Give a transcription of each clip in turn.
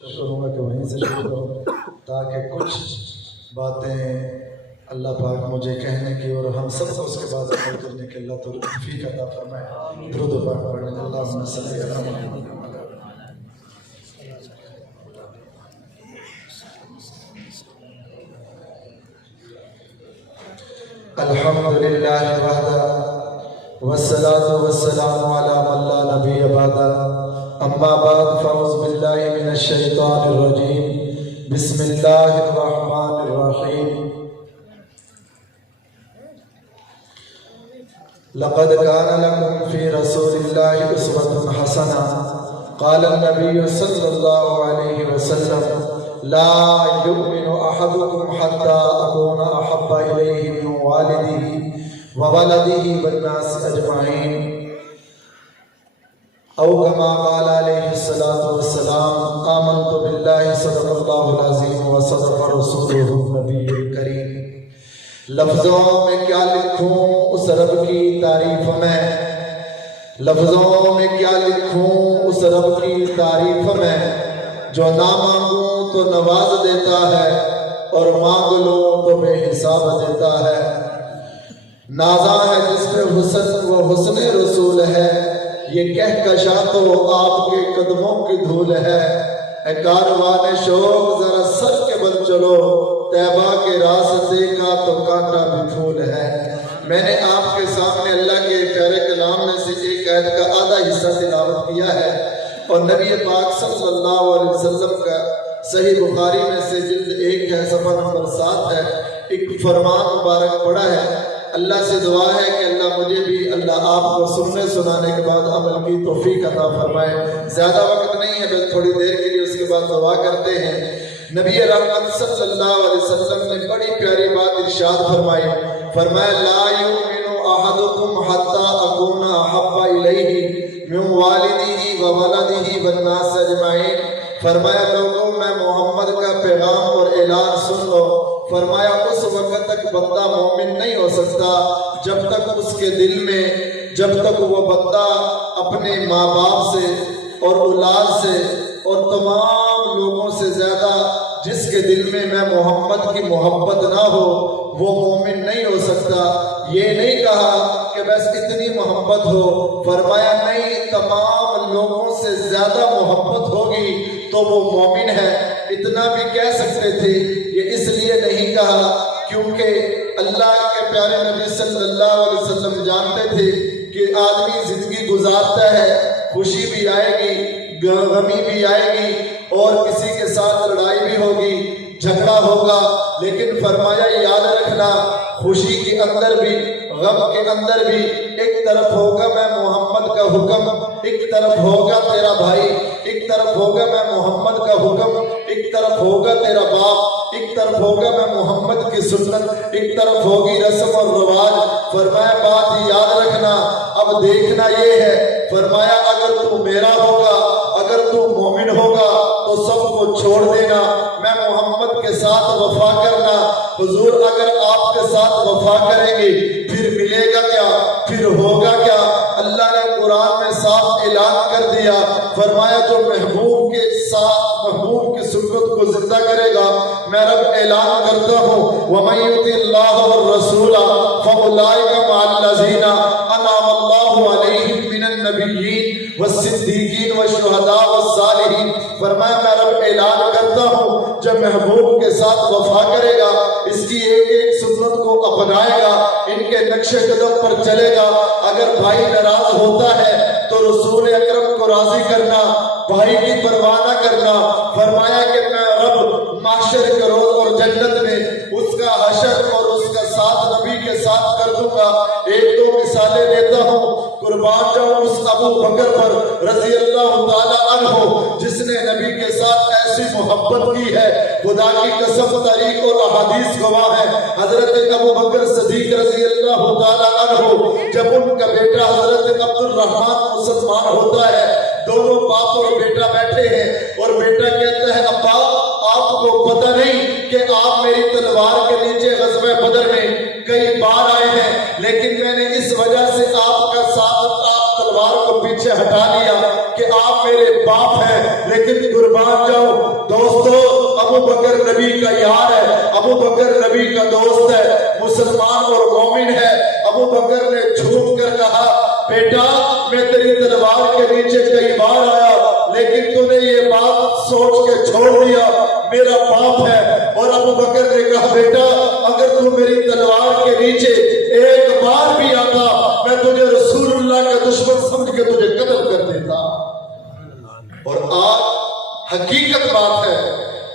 کروں گا کہ وہیں سے شروع کروں تاکہ کچھ باتیں اللہ پاک مجھے کہنے کی اور ہم سب کو اس کے بعد عمل کرنے کے اللہ توفیق عطا فرمائے۔ درود و پاک پڑھیں۔ اللہم صلی علی محمد۔ الحمدللہ وحدہ والصلاة والسلام علی من لا نبی بعدہ، اما بعد فاعوذ باللہ من الشیطان الرجیم، بسم اللہ الرحمن الرحیم۔ لقد كان لكم في رسول الله أسوة حسنة، قال النبي صلى الله عليه وسلم لا يؤمن أحدكم حتى أكون أحب إليه من والده وولده والناس أجمعين، أو كما قال عليه الصلاة والسلام آمنت بالله صدق الله العظيم وصدق رسوله النبي الكريم۔ لفظوں میں کیا لکھوں اس رب کی تعریف میں، لفظوں میں کیا لکھوں اس رب کی تعریف میں، جو نہ مانگوں تو نواز دیتا ہے اور مانگ لوں تو بے حساب دیتا ہے۔ نازاں ہے جس پہ حسن و حسن رسول ہے، یہ کہکشاں تو آپ کے قدموں کی دھول ہے۔ اے کاروان شوق ذرا سر کے بل چلو، طیبہ کے راستے کا تو کانٹا بھی پھول ہے۔ میں نے آپ کے سامنے اللہ کے پیارے کلام میں سے ایک آیت کا آدھا حصہ تلاوت کیا ہے، اور نبی پاک صلی اللہ علیہ وسلم کا صحیح بخاری میں سے جلد 1 ہے، صفحہ نمبر 7 ہے، ایک فرمان مبارک پڑھا ہے۔ اللہ سے دعا ہے کہ اللہ مجھے بھی اللہ آپ کو سننے سنانے کے بعد عمل کی توفیق عطا فرمائے۔ زیادہ وقت نہیں ہے، بس تھوڑی دیر کے لیے اس کے بعد دعا کرتے ہیں۔ نبی رحمت صلی اللہ علیہ وسلم نے بڑی پیاری بات ارشاد فرمائی، فرمایا لا یؤمن احدکم حتی اکون احب الیہ من والدہ وولدہ والناس اجمعین۔ فرمایا لوگوں میں محمد کا پیغام اور اعلان سن لو، فرمایا اس وقت تک بندہ مومن نہیں ہو سکتا جب تک اس کے دل میں، جب تک وہ بندہ اپنے ماں باپ سے اور اولاد سے اور تمام لوگوں سے زیادہ جس کے دل میں محمد کی محبت نہ ہو وہ مومن نہیں ہو سکتا۔ یہ نہیں کہا کہ بس اتنی محبت ہو، فرمایا نہیں، تمام لوگوں سے زیادہ محبت ہوگی تو وہ مومن ہے۔ اتنا بھی کہہ سکتے تھے، یہ اس لیے نہیں کہا کیونکہ اللہ کے پیارے نبی صلی اللہ علیہ وسلم جانتے تھے کہ آدمی زندگی گزارتا ہے، خوشی بھی آئے گی، غمی بھی آئے گی، اور کسی کے ساتھ لڑائی بھی ہوگی، جھگڑا ہوگا، لیکن فرمایا یاد رکھنا خوشی کے اندر بھی غم کے اندر بھی ایک طرف ہوگا میں محمد کا حکم، ایک طرف ہوگا تیرا بھائی، ایک طرف ہوگا میں محمد کا حکم، ایک طرف ہوگا تیرا باپ، ایک طرف ہوگا میں محمد کی سنت، ایک طرف ہوگی رسم اور رواج۔ فرمایا بات یاد رکھنا، اب دیکھنا یہ ہے، فرمایا اگر تو میرا ہوگا، اگر تو مومن ہوگا تو سب کو چھوڑ دینا، میں محمد کے ساتھ وفا کرنا۔ حضور اگر آپ کے ساتھ وفا کریں گے پھر ملے گا کیا، پھر ہوگا کیا؟ اللہ نے قرآن میں صاف اعلان کر دیا، فرمایا جو محبوب کے ساتھ محبوب کی سنت کو زندہ کرے گا، میں رب اعلان کرتا ہوں وَمَن يُطِعِ اللَّهَ وَالرَّسُولَ فَأُولَٰئِكَ مَعَ الَّذِينَ أَنْعَمَ اللَّهُ عَلَيْهِم مِّنَ النَّبِيِّينَ وَالصِّدِّيقِينَ وَالشُّهَدَاءِ وَالصَّالِحِينَ۔ فرمایا میں رب اعلان کرتا ہوں جب محبوب کے ساتھ وفا کرے گا، اس کی ایک ایک سنت کو اپنائے گا، ان کے نقش قدم پر چلے گا۔ اگر بھائی ناراض ہوتا ہے تو رسول اکرم کو راضی کرنا، بھائی کی پرواہ نہ کرنا۔ فرمایا کہ میں رب محشر کے روز اور جنت میں اس کا حشر اور اس کا ساتھ نبی کے ساتھ کر دوں گا۔ ایک دو مثالیں دیتا ہوں، قربان جاؤں اس ابو بکر پر رضی اللہ تعالی عنہ جس نے نبی کے ساتھ ایسی محبت کی ہے، خدا کی قسم تاریخ اور احادیث گواہ ہے۔ حضرت ابو بکر صدیق رضی اللہ تعالی عنہ جب ان کا بیٹا حضرت عبد الرحمن مسلمان ہوتا ہے، دونوں باپ اور بیٹا بیٹھے ہیں، اور بیٹا کہتا ہے ابا آپ کو پتہ نہیں کہ آپ میری تلوار کے نیچے غزوہ بدر میں کئی بار آئے ہیں، لیکن میں نے اس وجہ سے آپ کا ساتھ آپ تلوار کو پیچھے ہٹا لیا کہ آپ میرے باپ ہیں، لیکن لیکن قربان جاؤں دوستو، ابو بکر نبی کا یار ہے، ابو بکر نبی کا دوست ہے، مسلمان اور مومن ہے۔ ابو بکر نے جھوٹ کر کہا بیٹا میں تیری تلوار کے نیچے کئی بار آیا لیکن تو نے یہ بات سوچ کے چھوڑ دیا میرا باپ ہے۔ اور ابو بکر نے کہا بیٹا اگر تو میری تلوار کے نیچے ایک بار بھی آتا میں تجھے رسول اللہ کا دشمن سمجھ کے تجھے قتل کر دیتا۔ اور آج حقیقت بات ہے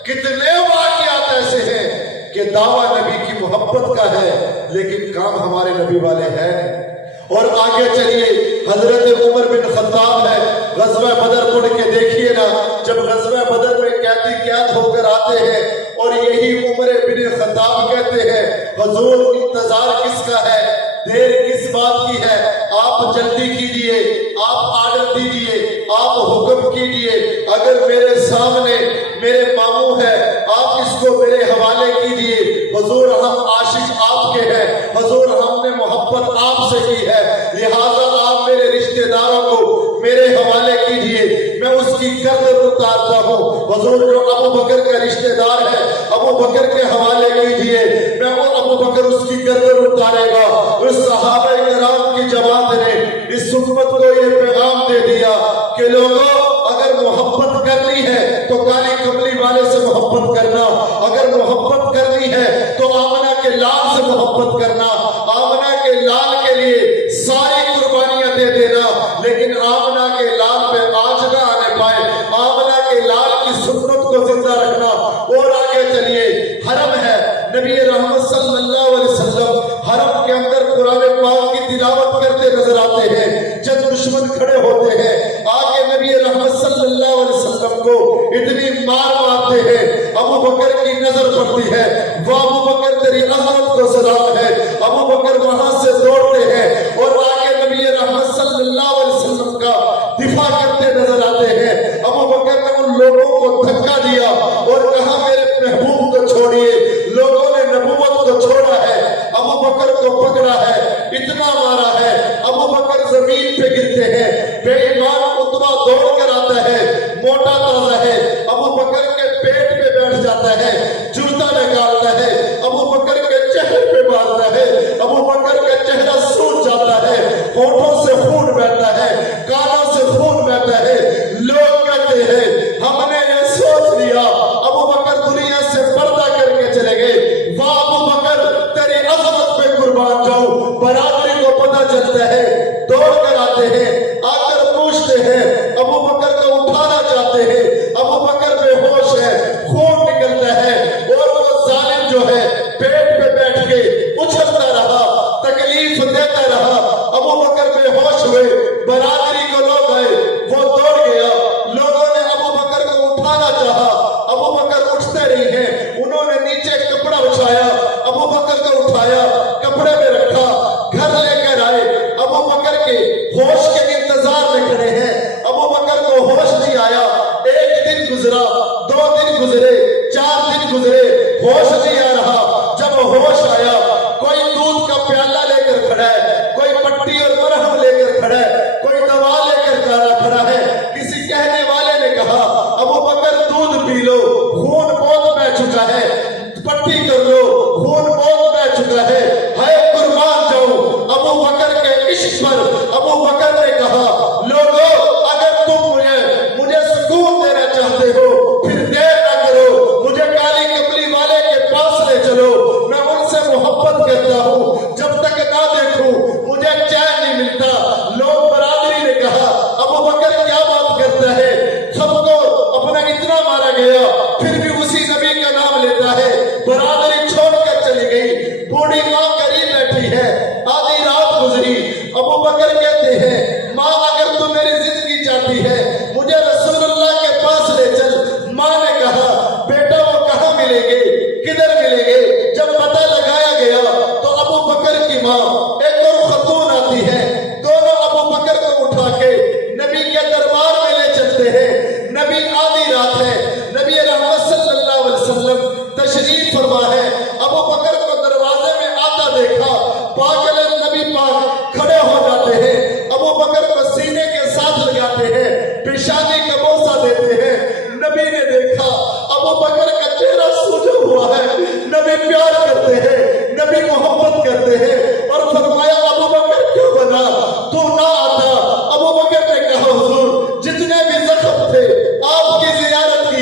کتنے واقعات ایسے ہیں کہ دعویٰ نبی کی محبت کا ہے لیکن کام ہمارے نبی والے ہیں نہیں۔ اور آگے چلیے، حضرت عمر بن خطاب ہے، غزوہ بدر پڑھ کے دیکھیے نا، جب غزوہ بدر میں قیدی قید ہو کر آتے ہیں اور یہی عمر بن خطاب کہتے ہیں حضور انتظار کس کا ہے، دیر کس بات کی ہے، آپ جلدی کیجئے، آپ آرڈر دیجئے، آپ حکم کیجئے، اگر میرے سامنے میرے ماموں ہے آپ اس کو میرے حوالے کیجئے، حضور ہم عاشق آپ کے ہیں، حضور ہم نے محبت آپ سے کی ہے، لہذا آپ میرے رشتہ داروں کو میرے حوالے کیجئے، میں اس کی گردن اتارتا ہوں۔ حضور جو ابو بکر کا رشتہ دار ہے ابو بکر کے حوالے کیجئے، میں وہ ابو بکر اس کی گردن اتارے گا۔ اس صحابہ کرام کی جماعت نے اس امت کو یہ پیغام دے دیا کہ لوگوں اگر محبت کرنی ہے تو کالی کملی والے سے محبت کرنا، اگر محبت کرنی ہے تو آمنہ کے لال سے محبت کرنا، آمنہ کے لال کے لیے ساری قربانیاں دے دینا، لیکن آمنہ کے لال پہ آج نہ آنے پائے، آمنہ کے لال کی سنت کو زندہ رکھنا۔ اور آگے چلیے، حرم ہے، نبی رحمت صلی اللہ علیہ وسلم حرم کے اندر قرآن پاک کی تلاوت کرتے نظر آتے ہیں، جب دشمن کھڑے ہوتے ہیں آگے نبی رحمت صلی اللہ علیہ وسلم کو اتنی مار مارتے ہیں، ابو بکر کی نظر پڑتی ہے، وہ ابو بکر تیری عظمت کو سلام ہے، ابو بکر وہاں سے دوڑتے ہیں اور آگے نبی رحمت صلی اللہ علیہ وسلم کا دفاع کرتے نظر آتے ہیں۔ ابو بکر نے ان لوگوں کو دھکا دیا اور کہا میرے محبوب کو چھوڑیے، لوگوں نے نبوت کو چھوڑا ہے، ابو بکر کو پکڑا ہے، اتنا مارا ہے، ابو بکر زمین پہ گرتے ہیں، بے ایمان عتبہ دوڑ کر آتا ہے، موٹا تازہ ہے، ابو بکر کے پیٹ پہ بیٹھ جاتا ہے، جوتا نکالتا ہے، ابو بکر کے چہرے پہ مارتا ہے، ابو بکر کا چہرہ سوج جاتا ہے، ہونٹوں سے خون بہتا ہے، کانوں سے خون بہتا ہے۔ لوگ کہتے ہیں ہم نے یہ سوچ لیا ابو بکر دنیا سے پردہ کر کے چلے گئے، واہ ابو بکر تیری عظمت پہ قربان جاؤں۔ برادری کو پتہ چلتا ہے، دوڑ کر آتے ہیں، آ کر پوچھتے ہیں، ابو بکر کو اٹھانا چاہتے ہیں، ابو بکر بے ہوش ہے، خون نکلتا ہے، اور وہ ظالم جو ہے پیٹ پہ بیٹھ کے اچھلتا رہا، تکلیف دیتا رہا، ابو بکر بے ہوش ہوئے، برادری کو لوگ آئے، وہ دوڑ گیا، لوگوں نے ابو بکر کو اٹھانا چاہا، ابو بکر اٹھتے نہیں ہیں، انہوں نے نیچے کپڑا بچھایا، ابو بکر کو اٹھایا، کپڑے میں رکھا، گھر لے کر آئے، ابو بکر کے ہوش کے انتظار میں کھڑے ہیں، ابو بکر کو ہوش نہیں آیا، ایک دن گزرا، 2 دن گزرے، 4 دن گزرے، ہوش نہیں آ رہا، جب ہوش آیا کوئی دودھ کا پیالہ لے کر کھڑا ہے، کوئی پٹی اور مرہم لے کر کھڑا ہے، کوئی دوا لے کر کھڑا ہے، کسی کہنے والے نے کہا ابو بکر دودھ پی لو، خون بہت بہ چکا ہے، پٹی کر لو، خون بہت بہ چکا ہے، ہائے قربان جاؤں ابو بکر کے عشق پر۔ ابو بکر نے کہا لوگوں اگر تم مجھے سکون دینا چاہتے ہو پھر دیر نہ کرو، مجھے کالی کملی والے کے پاس لے چلو،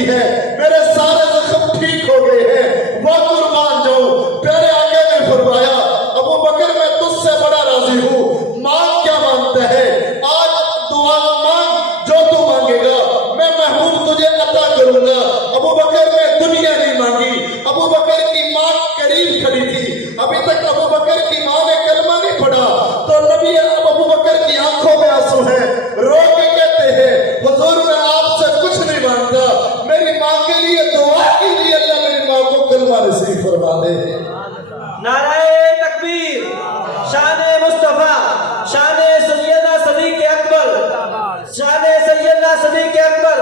کی ہے, میرے سارے زخم ٹھیک ہو گئے ہیں, وہ قربان جاؤں. پیارے آقا نے فرمایا ابو بکر میں تجھ سے بڑا راضی ہوں, مانگ کیا مانگتا ہے, آج دعا مانگ, جو تو مانگے گا میں محبوب تجھے عطا کروں گا. ابو بکر نے دنیا نہیں مانگی, ابو بکر کی ماں قریب کھڑی تھی, ابھی تک ابو بکر کی ماں نے کلمہ نہیں پڑھا تو نبی ابو بکر کی آنکھوں میں آنسو ہیں, رو کے کہتے ہیں حضور میں آپ سے کچھ نہیں مانگتا, میری ماں کے لیے دعا کیجیے اللہ میری ماں کو کلمہ نصیب فرما دے. نعرہ تکبیر, شان مصطفیٰ, شان سیدنا صدیق اکبر, شان سیدنا صدیق اکبر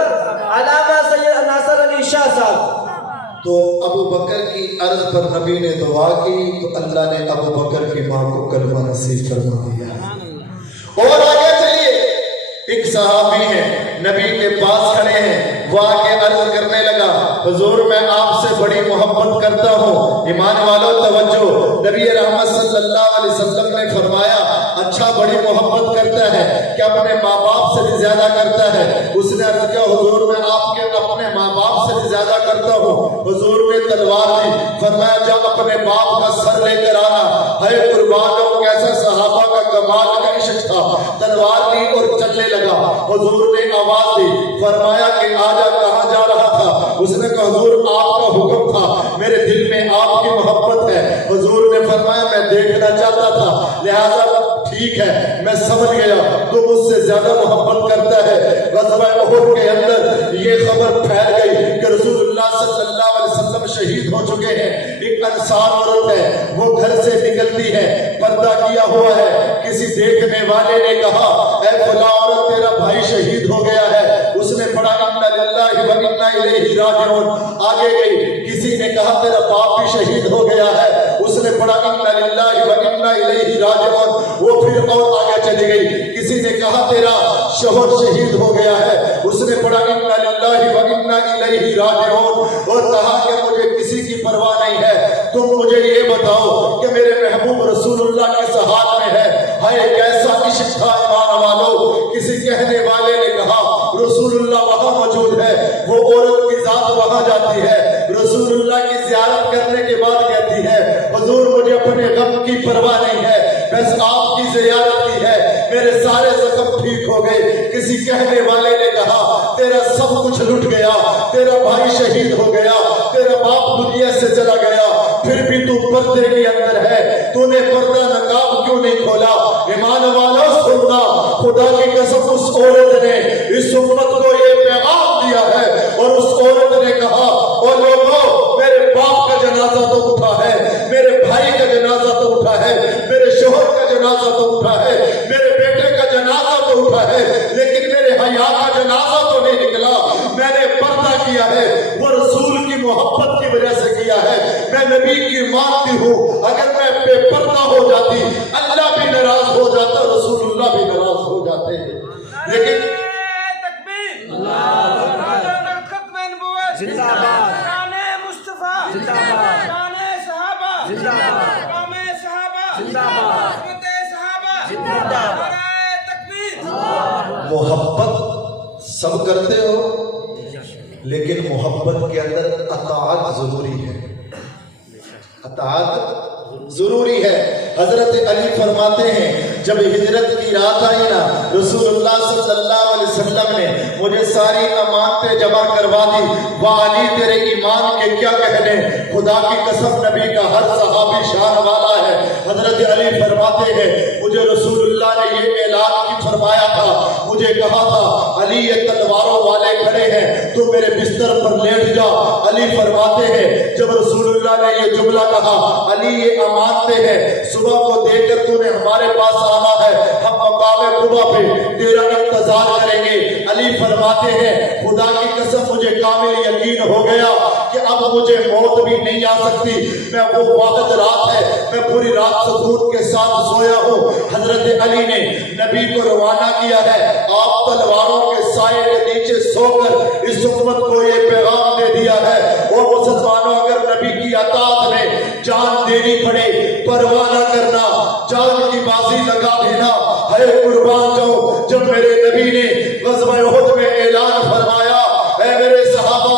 علامہ سید ناصر علی شاہ صاحب. تو ابو بکر کی عرض پر نبی نے دعا کی تو اللہ نے ابو بکر کی ماں کو کلمہ نصیب فرما دیا. اور آگے چلیے, ایک صحابی ہیں نبی کے پاس کھڑے ہیں, وہ آگے عرض کرنے لگا حضور میں آپ سے بڑی محبت کرتا ہوں. ایمان والوں توجہ, نبی رحمت صلی اللہ علیہ وسلم نے فرمایا اچھا بڑی محبت کرتا ہے, کہ اپنے ماں باپ سے بھی زیادہ کرتا ہے. اس نے عرض کیا حضور میں آپ کے اپنے ماں باپ سے بھی زیادہ کرتا ہوں. حضور نے تلوار دی, فرمایا جا اپنے باپ کا سر لے کر آنا. ہے قربانوں کیسا صحابہ کا کمال کا عشق تھا, تلوار لی اور چلنے لگا. حضور نے آواز دی, فرمایا کہ آجا, کہاں جا رہا تھا؟ اس نے کہا حضور آپ کا حکم تھا, میرے دل میں آپ کی محبت ہے. حضور نے فرمایا میں دیکھنا چاہتا تھا, لہذا ٹھیک ہے میں سمجھ گیا تو مجھ سے زیادہ محبت کرتا ہے. غزوہ احد کے اندر یہ خبر پھیل گئی کہ رسول اللہ صلی اللہ علیہ وسلم شہید ہو چکے ہیں. ایک انصار عورت ہے, وہ گھر سے نکلتی ہے, پردہ کیا ہوا ہے. کسی دیکھنے والے نے کہا اے فلاں عورت تیرا بھائی شہید ہو گیا ہے. اس نے پڑھا انا للہ و انا الیہ راجعون. آگے گئی, کسی نے کہا تیرا باپ بھی شہید ہو گیا ہے. اس نے پڑھا انا للہ و انا الیہ راجعون. وہ پھر اور آگے چلی گئی, کسی نے کہا تیرا شوہر شہید ہو گیا ہے. اس نے پڑھا انا للہ و انا الیہ راجعون, اور کہا کہ مجھے کسی کی پرواہ نہیں ہے, تم مجھے یہ بتاؤ کہ میرے محبوب رسول اللہ کس حال میں ہے. ہائے کیسا عشق تھا ایمان والو. کسی کہنے والے نے کہا رسول اللہ وہاں موجود ہے. وہ عورت کی ذات وہاں جاتی ہے, رسول اللہ کی زیارت کرنے کے بعد کہتی ہے حضور مجھے اپنے غم کی پرواہ نہیں ہے, بس آپ کی زیارت کی ہے, میرے سارے زخم ٹھیک ہو گئے. کسی کہنے والے نے کہا تیرا سب کچھ لٹ گیا, تیرا بھائی شہید ہو گیا, تیرا باپ دنیا سے چلا گیا, پھر بھی تو پردے کے اندر ہے, تو نے پردہ نقاب کیوں نہیں کھولا. ایمان والا سننا, خدا کی قسم اس عورت نے اس امت کو یہ پیغام دیا ہے, اور اس عورت نے کہا او لوگوں میرے باپ کا جنازہ تو اٹھا ہے, میرے بھائی کا جنازہ تو اٹھا ہے, میرے شوہر کا جنازہ تو اٹھا ہے, میرے بیٹے کا جنازہ تو اٹھا ہے, لیکن میرے حیا کا جنازہ تو نہیں نکلا. میں نے پردہ کیا ہے, وہ رسول کی محبت کی وجہ سے کیا ہے. میں نبی کی مانتی ہوں, اگر میں بے پردہ ہو جاتی اللہ بھی ناراض ہو جاتا, رسول اللہ بھی ناراض ہو جاتے ہیں. لیکن تکبیر, ختم نبوت زندہ باد, شان مصطفیٰ زندہ باد, شان صحابہ زندہ باد, مقام صحابہ زندہ باد, حضرت صحابہ زندہ باد. نعرہ تکبیر. محبت سب کرتے ہو, لیکن محبت کے اندر اطاعت ضروری ہے, اطاعت ضروری ہے. حضرت علی فرماتے ہیں جب ہجرت کی رات آئی نا, رسول اللہ صلی اللہ علیہ وسلم نے مجھے ساری امانتیں جمع کروا دی. وہ علی تیرے ایمان کے کیا کہنے, خدا کی قسم نبی کا ہر صحابی شان والا ہے. حضرت علی فرماتے ہیں مجھے رسول اللہ نے یہ اعلان کی فرمایا تھا, مجھے کہا تھا علی یہ تلواروں والے کھڑے ہیں, تو میرے بستر پر لیٹ جا. علی فرماتے ہیں جب رسول اللہ نے یہ جملہ کہا علی یہ امانتیں ہیں, صبح کو دے کر تو نے ہمارے پاس آنا ہے, ہم مقام قبا پہ تیرا انتظار کریں گے. علی فرماتے ہیں خدا کی قسم مجھے کامل یقین ہو گیا کہ اب مجھے موت بھی نہیں آ سکتی. میں وہ واحد رات ہے, میں پوری رات سکون کے ساتھ سویا ہوں. حضرت علی نے نبی کو روانہ کیا ہے, آپ تلواروں کے سائے کے نیچے سو کر اس امت کو یہ پیغام دے دیا ہے, اور مسلمانوں اگر نبی کی اطاعت میں جان دینی پڑے پرواہ نہ کرنا, جان کی بازی لگا دینا. ہے قربان جاؤ, جب میرے نبی نے غزوہ احد میں اعلان فرمایا اے میرے صحابہ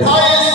28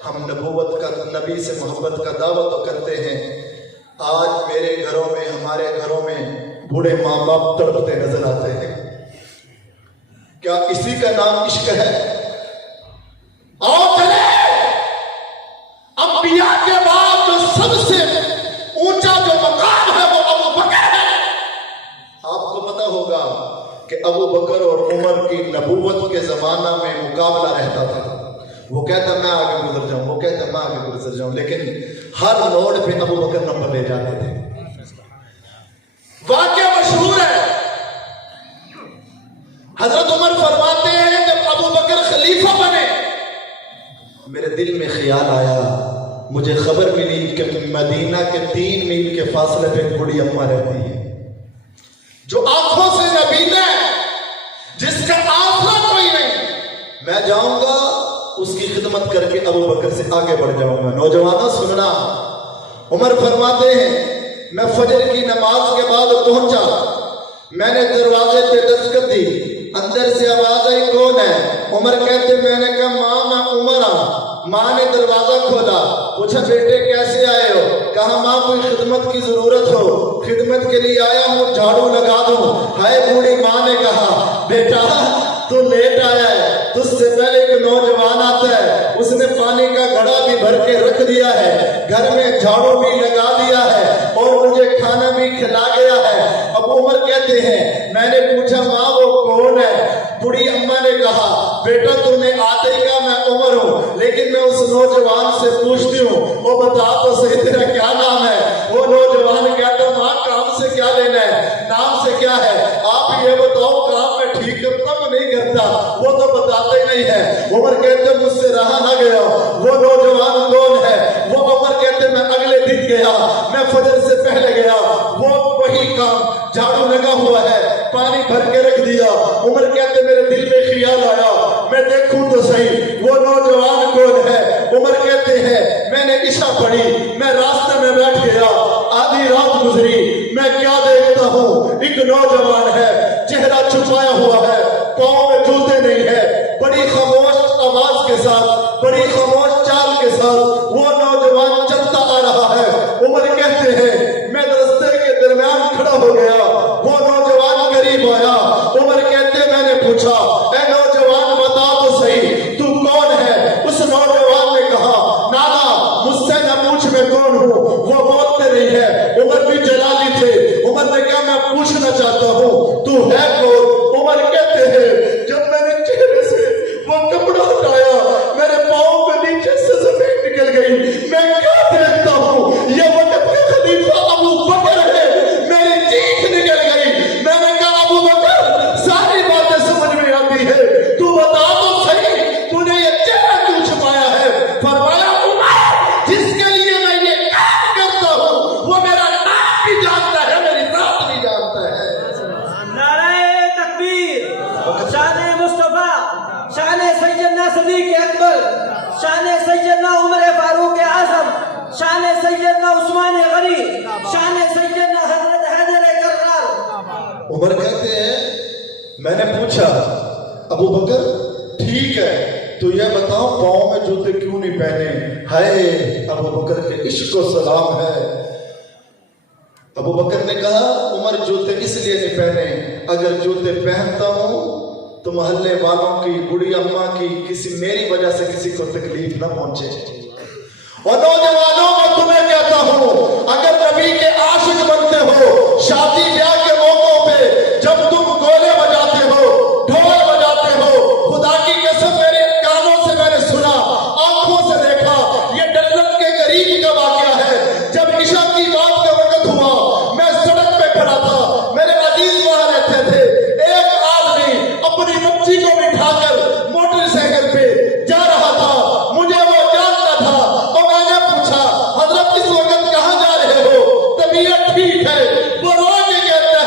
ہم نبوت کا نبی سے محبت کا دعویٰ تو کرتے ہیں، آج میرے گھروں میں ہمارے گھروں میں بوڑھے ماں باپ تڑپتے نظر آتے ہیں۔ کیا اسی کا نام عشق ہے؟ آؤ چلے انبیاء کے بعد جو سب سے اونچا جو مقام ہے وہ ابو بکر ہے۔ آپ کو پتا ہوگا کہ ابو بکر اور عمر کی نبوت کے زمانہ میں مقابلہ رہتا تھا، وہ کہتا میں آگے گزر جاؤں، وہ کہتا میں آگے گزر جاؤں، لیکن ہر نوڈ پہ ابو بکر نمبر لے جاتے تھے۔ واقعہ مشہور ہے، حضرت عمر فرماتے ہیں جب ابو بکر خلیفہ بنے میرے دل میں خیال آیا، مجھے خبر ملی کہ مدینہ کے 3 میل کے فاصلے پہ ایک بڑی اماں رہتی ہے جو آنکھوں سے نبید ہے، جس کا آسرا کوئی نہیں، میں جاؤں گا اس کی خدمت کر کے ابو بکر سے آگے بڑھ جاؤں گا۔ نوجوانوں سننا، عمر فرماتے ہیں میں فجر کی نماز کے بعد پہنچا، میں نے دروازے پہ دستک دی، اندر سے آواز آئی کون ہے؟ عمر کہتے میں نے کہا ماں میں عمر ہوں۔ ماں نے دروازہ کھولا، پوچھا بیٹے کیسے آئے ہو؟ کہا ماں کوئی خدمت کی ضرورت ہو؟ خدمت کے لیے آیا ہوں، جھاڑو لگا دوں۔ ہائے بوڑھی ماں نے کہا بیٹا تو لیٹ آیا ہے، تجھ سے پہلے ایک نوجوان آتا ہے، اس نے پانی کا گھڑا بھی بھر کے رکھ دیا ہے، گھر میں جھاڑو بھی لگا دیا ہے اور مجھے کھانا بھی کھلا گیا ہے۔ اب عمر کہتے ہیں میں نے پوچھا ماں وہ کون ہے؟ بڑی اماں نے کہا بیٹا تم نے آتے ہی کہا میں عمر ہوں، لیکن میں اس نوجوان سے پوچھتی ہوں وہ بتا تو صحیح تیرا کیا نام ہے؟ وہ نوجوان کہتا ماں کام سے کیا لینا ہے، نام سے کیا ہے؟ آپ یہ بتاؤ کام میں ٹھیک کرتا میں نہیں کرتا؟ وہ تو بتاتے ہی نہیں ہے۔ عمر کہتے مجھ سے رہا نہ گیا، وہ نوجوان کون ہے؟ وہ عمر کہتے میں اگلے دن گیا، میں فجر سے پہلے گیا، وہ وہی کام، جھاڑو لگا ہوا ہے، پانی بھر کے رکھ دیا۔ عمر کہتے میرے دل میں خیال آیا میں دیکھوں تو صحیح وہ نوجوان کون ہے۔ عمر کہتے ہیں میں نے عشاء پڑھی، میں راستے میں بیٹھ گیا، آدھی رات گزری، میں کیا دیکھتا ہوں ایک نوجوان ہے، چہرہ چھپایا ہوا ہے، پاؤں میں جوتے نہیں ہے، بڑی خاموش آواز کے ساتھ، بڑی خاموش چال کے ساتھ وہ نوجوان چلتا آ رہا ہے۔ عمر کہتے ہیں میں راستے کے درمیان کھڑا ہو گیا، وہ نوجوان قریب آیا۔ عمر کہتے میں نے پوچھا اے نوجوان بتا تو صحیح تو کون ہے؟ اس نوجوان نے کہا نانا مجھ سے نہ پوچھ میں کون ہوں، وہ بولتے نہیں ہے۔ عمر بھی جلالی تھے، عمر نے کہا میں پوچھنا چاہتا ہوں تو ہے کون؟ عمر کہتے ہیں جب میں نے چہرے سے وہ کپڑا ہٹایا میرے پاؤں کے نیچے سے زمین نکل گئی، میں کیا دیکھتا ہوں یہ وقت کے خلیفہ ابو بکر ہے، میری چیخ نکل گئی۔ میں نے کہا ابو بکر ساری باتیں سمجھ میں آتی ہے، تو بتا تو صحیح تو نے یہ چہرہ کیوں چھپایا ہے؟ فرمایا عمر جس کے لیے میں یہ کام کرتا ہوں وہ میرا نام بھی جانتا ہے، میری ذات بھی جانتا ہے۔ نعرہ تکبیر، شان مصطفیٰ، شان سیدنا صدیق اکبر، شان سیدنا عمر فاروق اعظم، شان سیدنا عثمان غنی، شان سیدنا حضرت حیدر کرار۔ عمر کہتے ہیں میں نے پوچھا ابو بکر ٹھیک ہے تو یہ بتاؤ پاؤں میں جوتے کیوں نہیں پہنے؟ ہائے ابو بکر کے عشق و سلام ہے۔ ابو بکر نے کہا عمر جوتے اس لیے نہیں پہنے، اگر جوتے پہنتا ہوں تو محلے والوں کی، بڑی اماں کی، کسی میری وجہ سے کسی کو تکلیف نہ پہنچے۔ اور نوجوانوں میں تمہیں کہتا ہوں اگر نبی کے عاشق بنتے ہو، شادی بیاہ کے موقعوں پہ جب تم گولے بجاتے ہو، ڈھول بجاتے ہو، خدا کی قسم میرے کانوں سے میں نے سنا، آنکھوں سے دیکھا، یہ ڈلت کے قریب کا واقعہ ہے۔ جب عشاء کی بات کا وقت ہوا میں سڑک پہ کھڑا تھا، میرے عزیز وہاں رہتے تھے، ایک آدمی اپنی بچی کو بٹھا کر موٹر سائیکل پہ جا رہا تھا، مجھے وہ جانتا تھا اور میں نے پوچھا حضرت اس وقت کہاں جا رہے ہو؟ طبیعت ٹھیک ہے؟ وہ روز یہ کہتا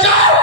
4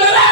3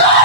4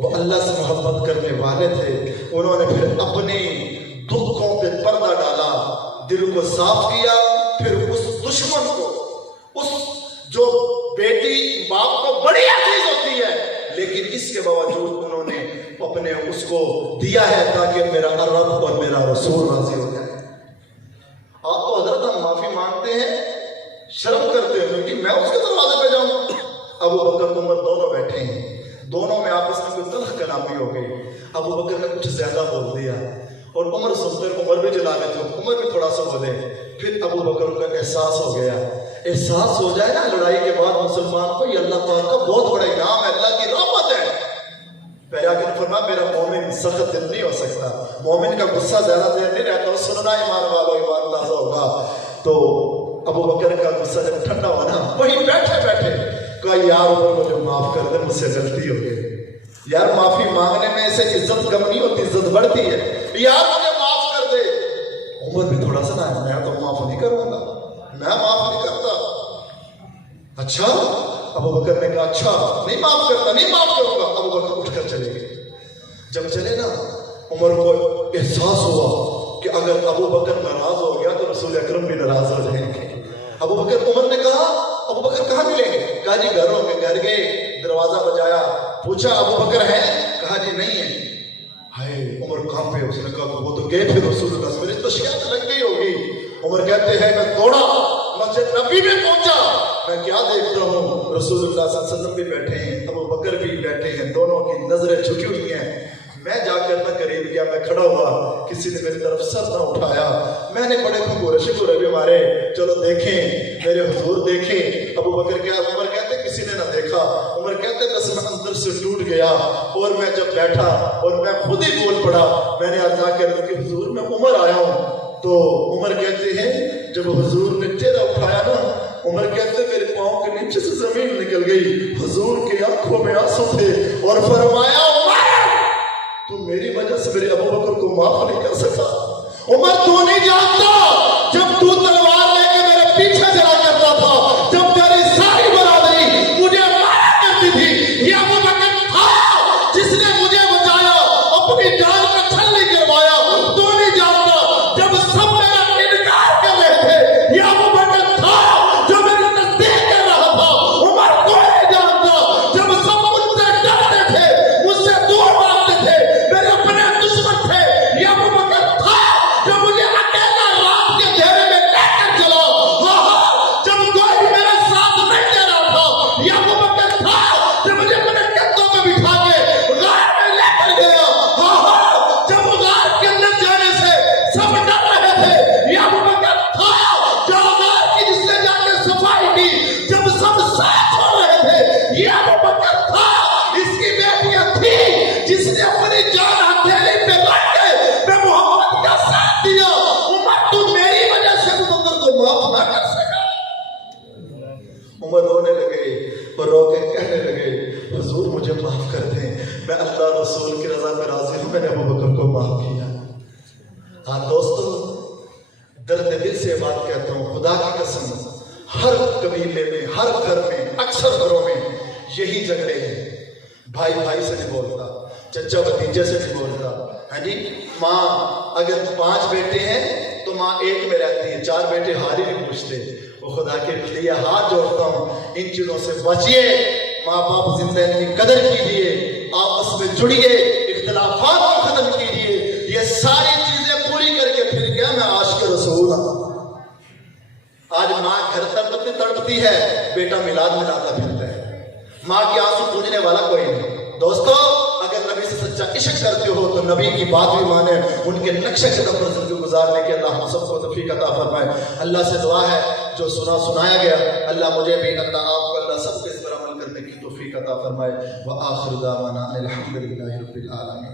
وہ اللہ سے محبت کرنے والے تھے. انہوں نے پھر اپنے دکھوں پہ پردہ ڈالا, دل کو صاف کیا, پھر اس دشمن کو, اس جو بیٹی باپ کو بڑی عزیز ہوتی ہے لیکن اس کے باوجود انہوں نے اپنے اس کو دیا ہے تاکہ میرا رب اور میرا رسول راضی ہو جائے. آپ تو حضرت ہم معافی مانگتے ہیں, شرم کرتے ہیں کہ میں اس کے دروازے پہ جاؤں. ابو بکر عمر دونوں بیٹھے ہیں, دونوں میں آپس میں کوئی تلخ کلامی ہو گئی. ابو بکر نے کچھ زیادہ بول دیا اور عمر سنتے, عمر بھی جلا لیتے, عمر بھی تھوڑا سا بولے. پھر ابو بکر کا احساس ہو گیا. احساس ہو جائے نا لڑائی کے بعد مسلمان کو, یہ اللہ پاک کا بہت بڑا انعام ہے, اللہ کی رحمت ہے. پہلا کہ فرمایا میرا مومن سخت دل نہیں ہو سکتا, مومن کا غصہ زیادہ دیر نہیں رہتا. سننا ایمان والو, ایمان تازہ ہوگا. تو ابو بکر کا غصہ جب ٹھنڈا ہوا نا, وہیں بیٹھے بیٹھے کہا یار عمر مجھے معاف کر دے, مجھ سے غلطی ہو گئی. یار معافی مانگنے میں ایسے عزت کم نہیں ہوتی, عزت بڑھتی ہے. یار مجھے معاف کر دے. عمر بھی تھوڑا سا نا, میں تو معاف نہیں کروں گا, میں معاف نہیں کرتا. اچھا, ابو بکر نے کہا اچھا نہیں معاف کرتا, نہیں معاف کروں گا. ابو بکر اٹھ کر چلے گئے. جب چلے نا, عمر کو احساس ہوا کہ اگر ابو بکر ناراض ہو گیا تو رسول اکرم بھی ناراض ہو جائیں گے. ابو بکر, عمر نے کہا ابو بکر کہاں ملیں گے؟ کہا جی گھر ہوں گے. گھر گئے, دروازہ بجایا, پوچھا ابو بکر ہے؟ کہا جی نہیں ہے. ہائے عمر کہاں پہ؟ اس نے کہا وہ تو گئے تھے رسول اللہ سے, میری تو شکایت لگ گئی ہوگی. عمر کہتے ہیں میں دوڑا مسجد نبی میں پہنچا, میں کیا دیکھتا ہوں رسول اللہ صلی اللہ علیہ وسلم بھی بیٹھے ہیں, ابو بکر بھی بیٹھے ہیں, دونوں کی نظریں جھکی ہوئی ہیں. میں جا کر نہ قریب گیا, میں کھڑا ہوا, کسی نے میری طرف سر نہ اٹھایا. میں نے بڑے کھنگورے شکورے بھی مارے, چلو دیکھیں میرے حضور دیکھیں. ابو بکر کیا, عمر کہتے کسی نے نہ دیکھا. عمر کہتے بس میں اندر سے ٹوٹ گیا اور میں جب بیٹھا اور میں خود ہی بول پڑا. میں نے آج آ کر کہ حضور میں عمر آیا ہوں. تو عمر کہتے ہیں جب حضور نے چہرہ اٹھایا نا, عمر کہتے میرے پاؤں کے نیچے سے زمین نکل گئی. حضور کی آنکھوں میں آنسو تھے اور فرمایا عمر تو میری وجہ سے میرے ابو بکر کو معاف نہیں کر سکا. عمر تو نہیں جانتا جب تو تلوار لے کے میرے پیچھے چلا کرتا تھا, جب تیری ساری برادری مجھے مارا کرتی تھی, یہ ابو بکر تھا جس نے مجھے بچایا, اپنی جان کا چھلنی کروایا. تو نہیں جانتا جب سب میرا انکار کر رہے تھے, یہ ابو بکر تھا جو میرے تصدیق کر رہا تھا. عمر تو نہیں جانتا جب سب مجھ سے ڈرتے تھے, مجھ سے دور بھاگتے تھے, میرے اپنے دشمن تھے, یہ ابو بکر تھا جو مجھے اکیلا رات کے اندھیرے میں لے کر چلا. جب کوئی میرا ساتھ نہیں دے رہا تھا, یہ ابو بکر تھا جو مجھے اپنے کندھوں پہ بٹھا کے غار میں لے کر گیا. جب غار کے اندر جانے سے سب ڈر رہے تھے, یہ ابو بکر تھا جو غار کی جس نے جا کے صفائی کی جب سب ساتھ ہو رہے تھے. یہ ابو بکر تھا, اس کی بیٹیاں تھی جس نے اپنی جان ہتھیلی پہ رکھ کے میں محمد کا ساتھ دیا. عمر تو میری وجہ سے ابو بکر کو معاف نہ کر سکا. عمر رونے لگے اور رو کے کہنے لگے حضور مجھے معاف کر دیں, میں اللہ رسول کی رضا پہ راضی ہوں, میں نے ابو بکر کو معاف کیا. ہاں دوستو, درد دل سے بات کہتا ہوں, خدا کی قسم ہر قبیلے میں, ہر گھر میں, اکثر گھروں میں یہی جھگڑے ہیں. بھائی بھائی سے نہیں بولتا, چچا بھتیجے سے نہیں بولتا. ہاں جی, ماں اگر 5 بیٹے ہیں تو ماں 1 میں رہتی ہے, 4 بیٹے حال ہی نہیں پوچھتے. وہ خدا کے لیے ہاتھ جوڑتا ہوں, ان چیزوں سے بچیے. ماں باپ زندہ کی قدر کیجیے, آپس میں جڑیے, اختلافات کو ختم کیجیے. یہ ساری چیزیں پوری کر کے پھر کیا میں عاشق رسول ہوں. آج ماں گھر تڑپتی ہے, بیٹا میلاد ملاتا پھرتا ہے. ماں کے آنسو پوجنے والا کوئی نہیں. دوستو اگر نبی سے سچا عشق کرتے ہو تو نبی کی بات بھی مانے, ان کے نقش قدم پر زندگی گزارنے کے اللہ ہم سب کو توفیق عطا فرمائے. اللہ سے دعا ہے جو سنایا گیا, اللہ مجھے بھی, اللہ آپ کو, اللہ سب کو اس پر عمل کرنے کی توفیق عطا فرمائے. وآخر دعوانا الحمدللہ رب العالمین.